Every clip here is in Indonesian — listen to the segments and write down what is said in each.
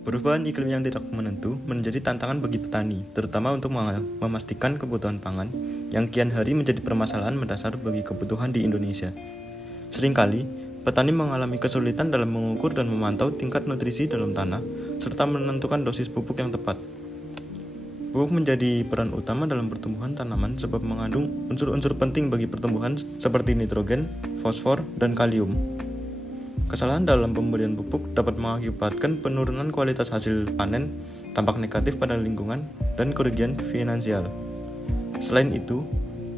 Perubahan iklim yang tidak menentu menjadi tantangan bagi petani, terutama untuk memastikan kebutuhan pangan yang kian hari menjadi permasalahan mendasar bagi kebutuhan di Indonesia. Seringkali, petani mengalami kesulitan dalam mengukur dan memantau tingkat nutrisi dalam tanah, serta menentukan dosis pupuk yang tepat. Pupuk menjadi peran utama dalam pertumbuhan tanaman sebab mengandung unsur-unsur penting bagi pertumbuhan seperti nitrogen, fosfor, dan kalium. Kesalahan dalam pemberian pupuk dapat mengakibatkan penurunan kualitas hasil panen, dampak negatif pada lingkungan, dan kerugian finansial. Selain itu,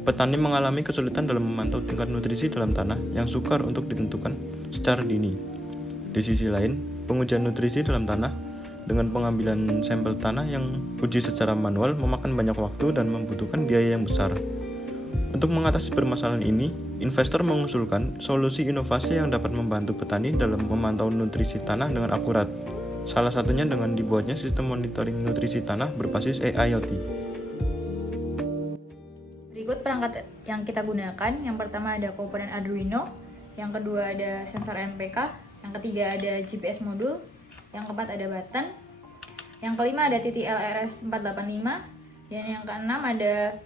petani mengalami kesulitan dalam memantau tingkat nutrisi dalam tanah yang sukar untuk ditentukan secara dini. Di sisi lain, pengujian nutrisi dalam tanah dengan pengambilan sampel tanah yang uji secara manual memakan banyak waktu dan membutuhkan biaya yang besar. Untuk mengatasi permasalahan ini, investor mengusulkan solusi inovasi yang dapat membantu petani dalam memantau nutrisi tanah dengan akurat. Salah satunya dengan dibuatnya sistem monitoring nutrisi tanah berbasis AIoT. Berikut perangkat yang kita gunakan. Yang pertama ada komponen Arduino, yang kedua ada sensor NPK, yang ketiga ada GPS modul, yang keempat ada button, yang kelima ada TTL RS485, dan yang keenam ada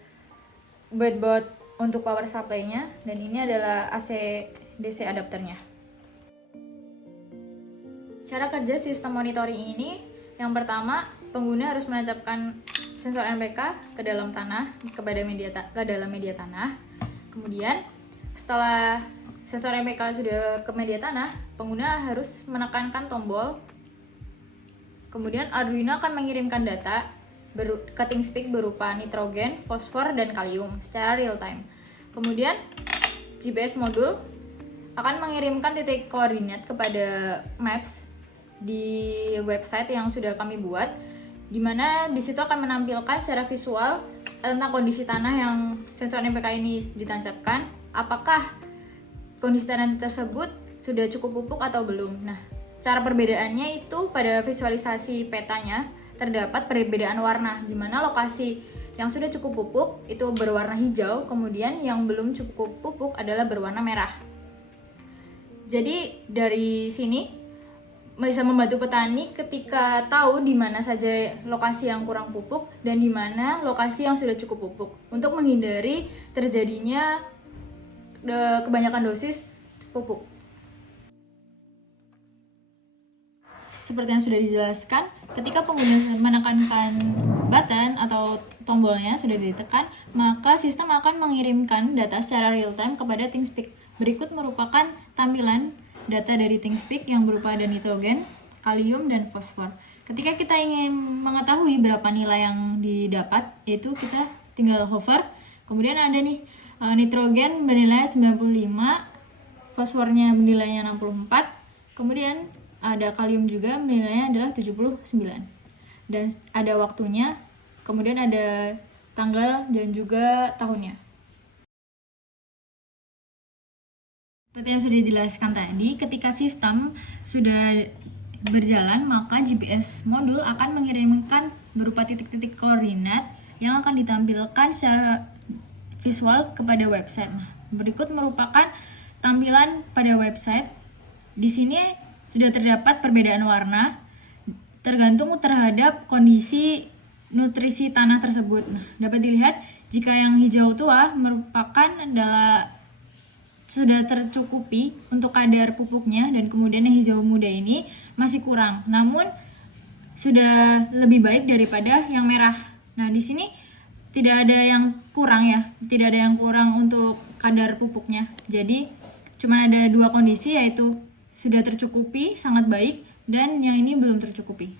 breadboard untuk power supply-nya, dan ini adalah AC DC adapternya. Cara kerja sistem monitoring ini, yang pertama pengguna harus menancapkan sensor NPK ke dalam tanah, ke dalam media tanah. Kemudian setelah sensor NPK sudah ke media tanah, pengguna harus menekankan tombol. Kemudian Arduino akan mengirimkan data ke ThingSpeak berupa nitrogen, fosfor, dan kalium secara real time. Kemudian GPS modul akan mengirimkan titik koordinat kepada Maps di website yang sudah kami buat, di mana di situ akan menampilkan secara visual tentang kondisi tanah yang sensor NPK ini ditancapkan, apakah kondisi tanah tersebut sudah cukup pupuk atau belum. Nah, cara perbedaannya itu pada visualisasi petanya terdapat perbedaan warna, di mana lokasi yang sudah cukup pupuk itu berwarna hijau, kemudian yang belum cukup pupuk adalah berwarna merah. Jadi dari sini bisa membantu petani ketika tahu di mana saja lokasi yang kurang pupuk dan di mana lokasi yang sudah cukup pupuk, untuk menghindari terjadinya kebanyakan dosis pupuk. Seperti yang sudah dijelaskan, ketika pengguna menekankan button atau tombolnya sudah ditekan, maka sistem akan mengirimkan data secara real time kepada ThingSpeak. Berikut merupakan tampilan data dari ThingSpeak yang berupa ada nitrogen, kalium, dan fosfor. Ketika kita ingin mengetahui berapa nilai yang didapat, yaitu kita tinggal hover. Kemudian ada nih nitrogen bernilai 95, fosfornya bernilainya 64, kemudian ada kalium juga nilainya adalah 79, dan ada waktunya, kemudian ada tanggal dan juga tahunnya. Seperti yang sudah dijelaskan tadi, ketika sistem sudah berjalan, maka GPS modul akan mengirimkan berupa titik-titik koordinat yang akan ditampilkan secara visual kepada website. Nah, berikut merupakan tampilan pada website. Di sini sudah terdapat perbedaan warna tergantung terhadap kondisi nutrisi tanah tersebut. Nah, dapat dilihat jika yang hijau tua merupakan adalah sudah tercukupi untuk kadar pupuknya, dan kemudian yang hijau muda ini masih kurang, namun sudah lebih baik daripada yang merah. Nah, di sini tidak ada yang kurang ya, tidak ada yang kurang untuk kadar pupuknya. Jadi cuma ada dua kondisi, yaitu sudah tercukupi sangat baik dan yang ini belum tercukupi.